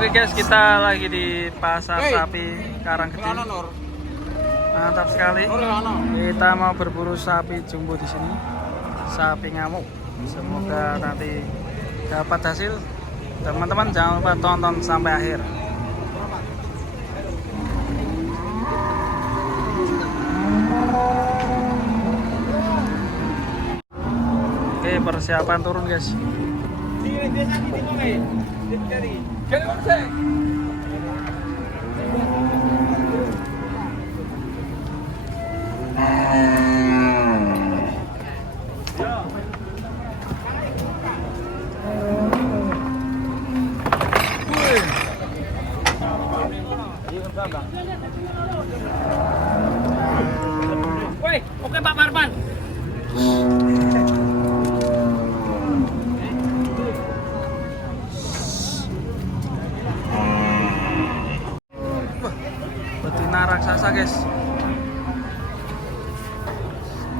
Oke guys, kita lagi di pasar sapi Karanggede. Mantap sekali. Kita mau berburu sapi jumbo di sini. Sapi ngamuk. Semoga nanti dapat hasil. Teman-teman jangan lupa tonton sampai akhir. Oke, persiapan turun guys. Woi, oke Pak Marman. Betina raksasa guys.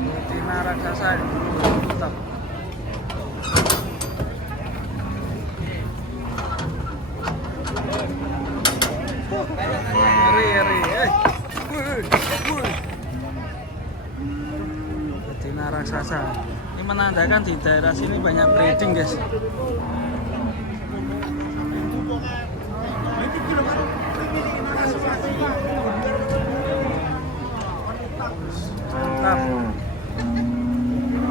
Betina raksasa. Mantap. Betina raksasa. Ini menandakan di daerah sini banyak breeding guys. Mantap.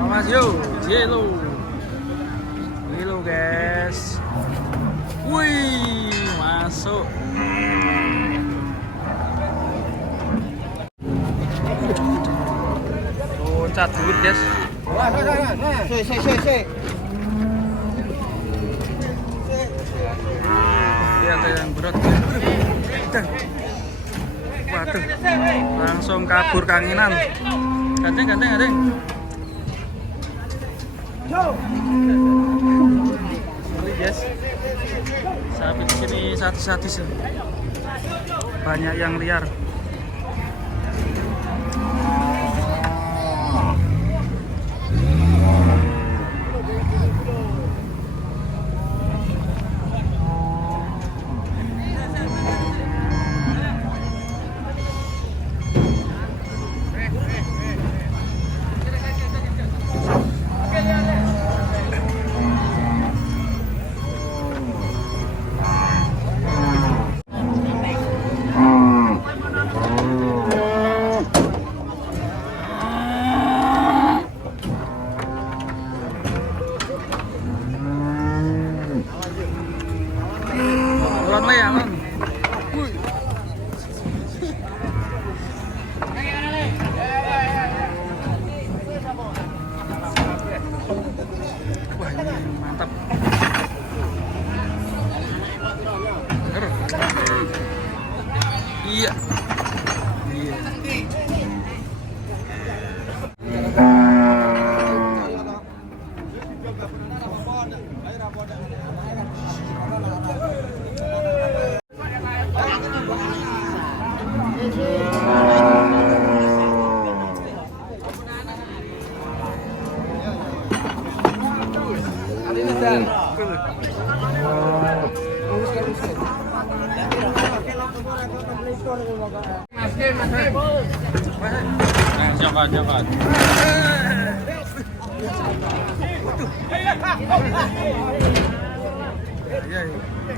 Mas yo, yellow guys. Wih, masuk. Loncat duit guys. Ini ada yang berat. Waduh, langsung kabur kanginan. Gandeng. Ini guys, sapi di sini satu-satu sih. Banyak yang liar. Wah, ini mantap. Iya. Jangan.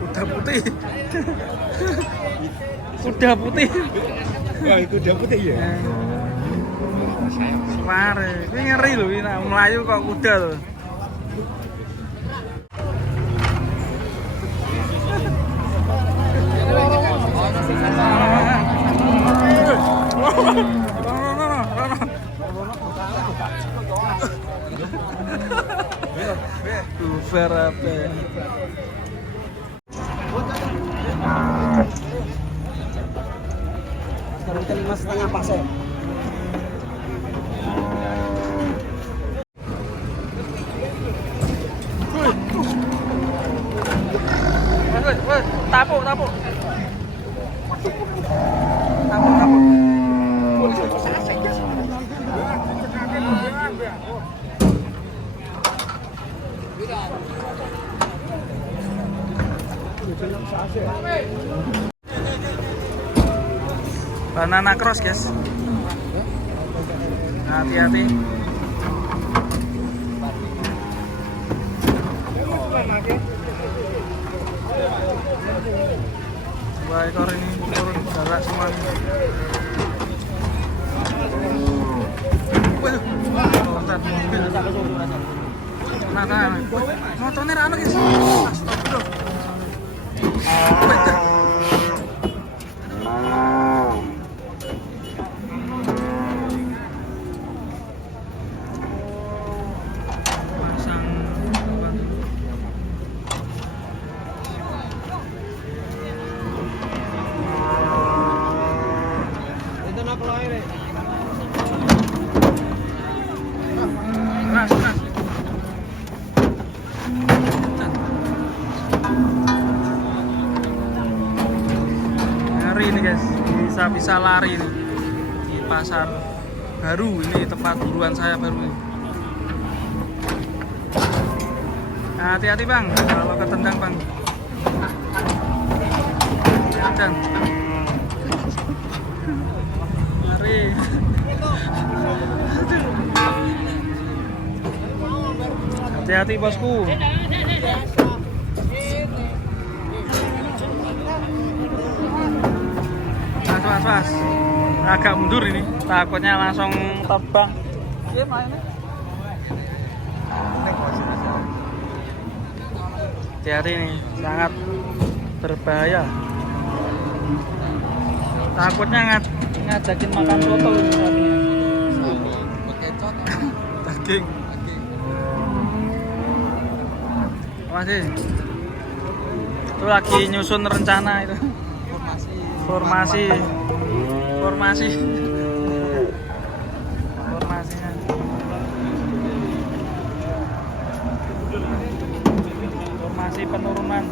Kuda putih. Kuda putih. Wah, kuda putih ya. Semare, ini ngeri loh, ini Melayu kok kuda loh. Berapa? Sekarang 5,5 pasang. Tapuk. Banana cross guys. Hati-hati. Dua ekor ini turun galak semua. Waduh, loncat mobil. Nah, motornya rano guys. Astagfirullah. Waduh. Keras. Ngeri nih guys, bisa lari nih di pasar baru ini, tempat buruan saya baru ini. Hati-hati bang, kalau ketendang bang. Dan ngeri. Hati-hati bosku. Mas. Agak mundur ini, takutnya langsung terbang. Iya mainnya. Hati-hati nih, sangat berbahaya. Takutnya ngajakin makan soto ini. Daging. Masih. Itu lagi nyusun rencana itu. Formasinya. Formasi penurunan.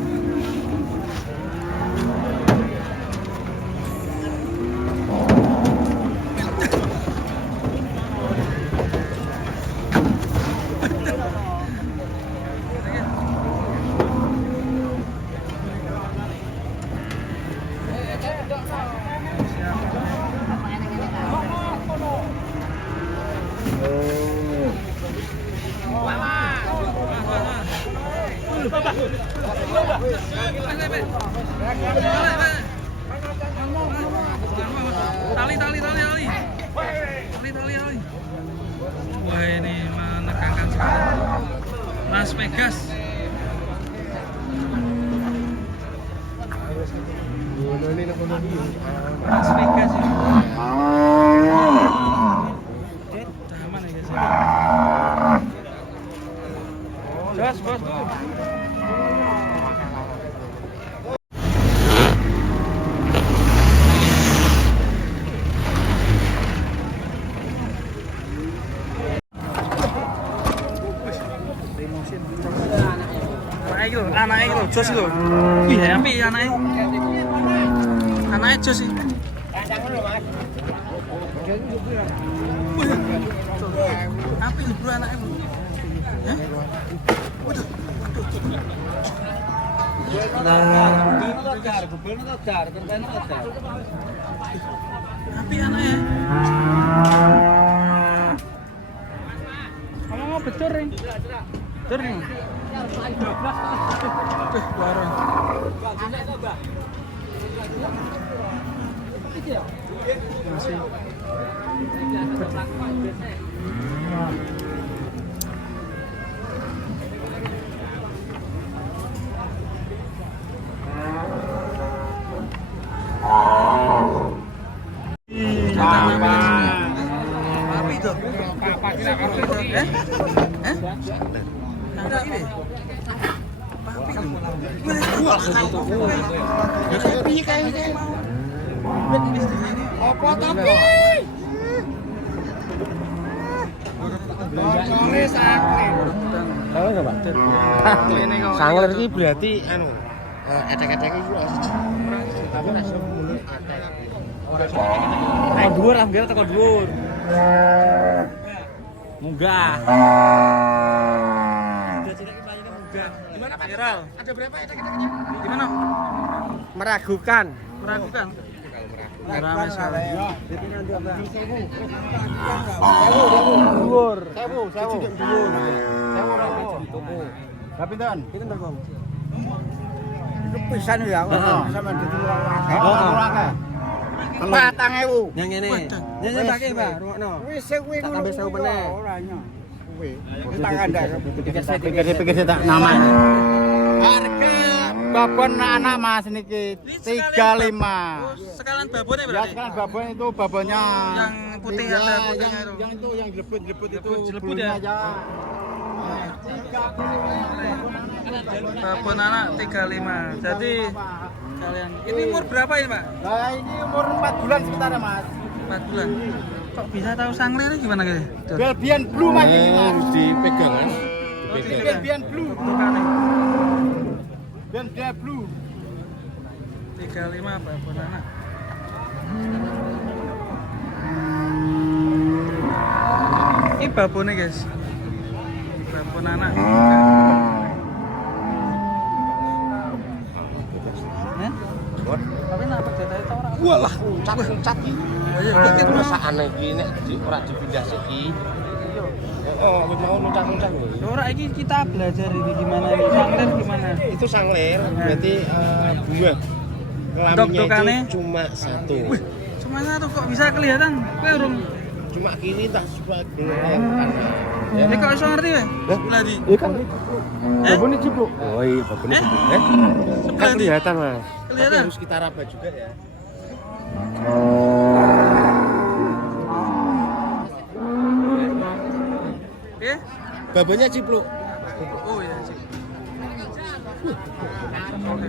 Tali. Wah ini menegangkan sekali. Las Vegas. Las Vegas ini. Aman ya guys. Jas bosku. Anaknya itu, jos itu. Wih, api anaknya. Anaknya jos sih. Wih, api lu bro anaknya. Waduh. Api anaknya. Kamu mau becur nih? Becur nih. Masih. Apa itu? Ada ini. Apa tapi? Tahu enggak, Pak? Sangler iki berarti anu etek-etek iki tapi rasane mulut etek. Nek dhuwur ambil teko dhuwur. Munggah. Gimana Pak? Viral. Ada berapa etek-eteknya? Gimana? Meragukan. Meragukan. Ramai sekali. Dhuwur. Sewu. Tapi ten. Itu ndak, Bang. Pisan ya, sama di Ora. 4.000. Yang ngene. Yang pakai, Pak, rungokno. Wis kuwi Tak tambah 1.000 meneh. Ora nya. Kuwi. Tak ada. Pikir tak nama. Harga babon anak Mas niki 35. Sekalian babonnya Ya berarti. sekarang babon itu babonnya Yang putih iya, ada putihnya itu. yang itu yang jelebut itu Jelebut ya? bulunya Babon anak 35. Jadi kalian ini umur berapa ini, Pak? Nah ini umur 4 bulan sekitar Mas. 4 bulan. Kok bisa tahu sanglir gimana gitu? Belgian Blue Mas ini Mas. Dipegang kan? Belgian Blue. Tukane Belgian Blue. 35 babon anak. Ini babonnya, guys. Babon anak. Hah? Tapi kenapa ceritanya tau orang? Walah, uncak iki. Iya, Iki rasane iki nek ora dipindah iki. Oh, wis mau uncak-uncak lho. Ora iki kita belajar ini gimana ini sanglir gimana. Itu sanglir, berarti bunga. Dok-dokane? Kelaminnya itu cuma satu. Cuma satu kok bisa kelihatan? Kowe urung. Cuma kiri tak sebagai yang kanan. Ya kok iso ngerti kowe? Sebelah di. Iya kan? Babone cipluk. Oh iya, babone Eh? cipluk. Sebelah Kan di. kelihatan, Mas. Kelihatan? Tapi harus kita raba juga ya. Ya? Babonnya cipluk. Oh iya sih. Oke.